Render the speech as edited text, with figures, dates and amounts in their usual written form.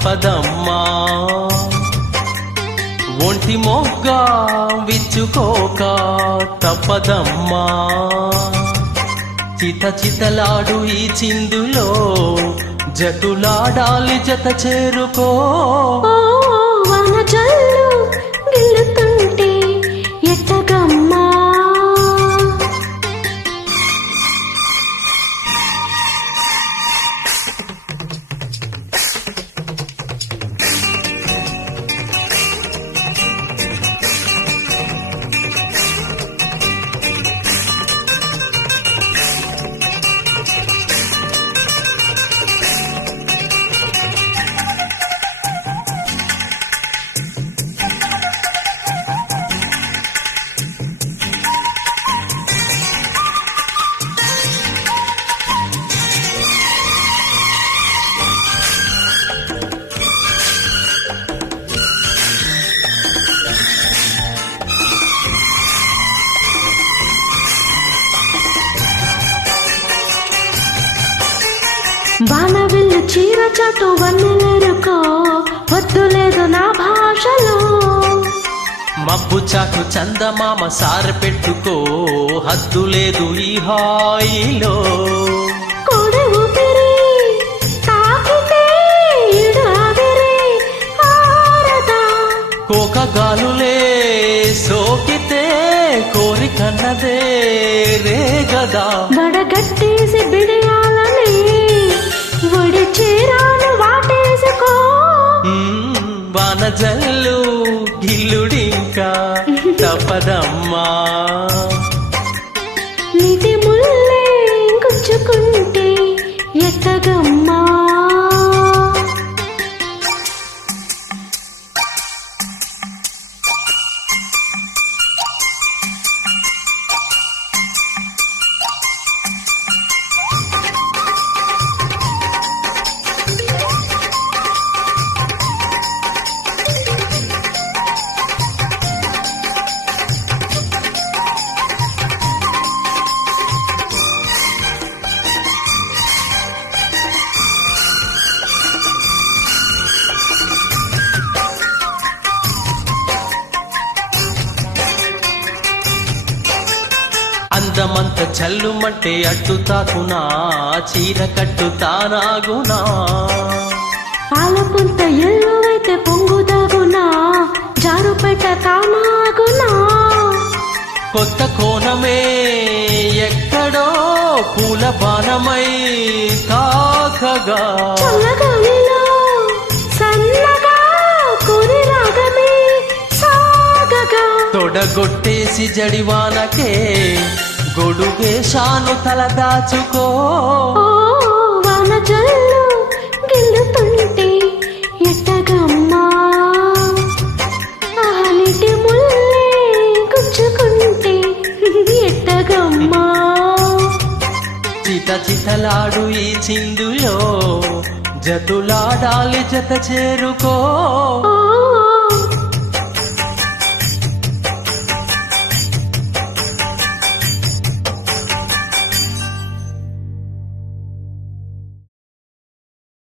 తప్పదమ్మా ఒంటి మొగ్గ విచ్చుకోక తప్పదమ్మా చిత చితలాడు ఈ చిందులో జతులాడాలి జత చేరుకో వానజల్లు గిల్లుతుంటే ఎట్టగమ్మా బాణవిల్లు చీర చాటు వన్నెలెరుకో వద్దు లేదు నా భాషలో మబ్బు చాటు చందమామ సారె పెట్టుకో హద్దు లేదు ఈ హాయిలో కోడె ఊపిరి తాకితే ఈడు ఆవిరి ఆరదా కోక గాలులే సోకితే కోరికన్నదే రే గదా వడగట్టేసి బిడియాలని ఒడి చీరాను వాటేసుకో వానజల్లు గిల్లుడింకా తప్పదమ్మా నీటి ముల్లే గుచ్చుకుంటే ఎట్టగమ్మా అందమంత చల్లుమంటే అడ్డు తాకునా చీర కట్టు తానాగునా పాలపుంత ఎల్లువైతే పొంగుదాగునా జారుపేట తానాగునా కొత్త కోణమే ఎక్కడో పూల బాణమై తాకగా చల్లగాలిలో సన్నగా కురి రాగమే సాగగా తొడగొట్టేసి జడివానకే గొడుగేశాను తల దాచుకో ఓ వానజల్లు గిల్లుతుంటే ఎట్టగమ్మా నీటి ముల్లే గుచ్చుకుంటే ఎట్టగమ్మా చిత చితలాడు ఈ చిందులో జతులాడాలి జత చేరుకో ఓ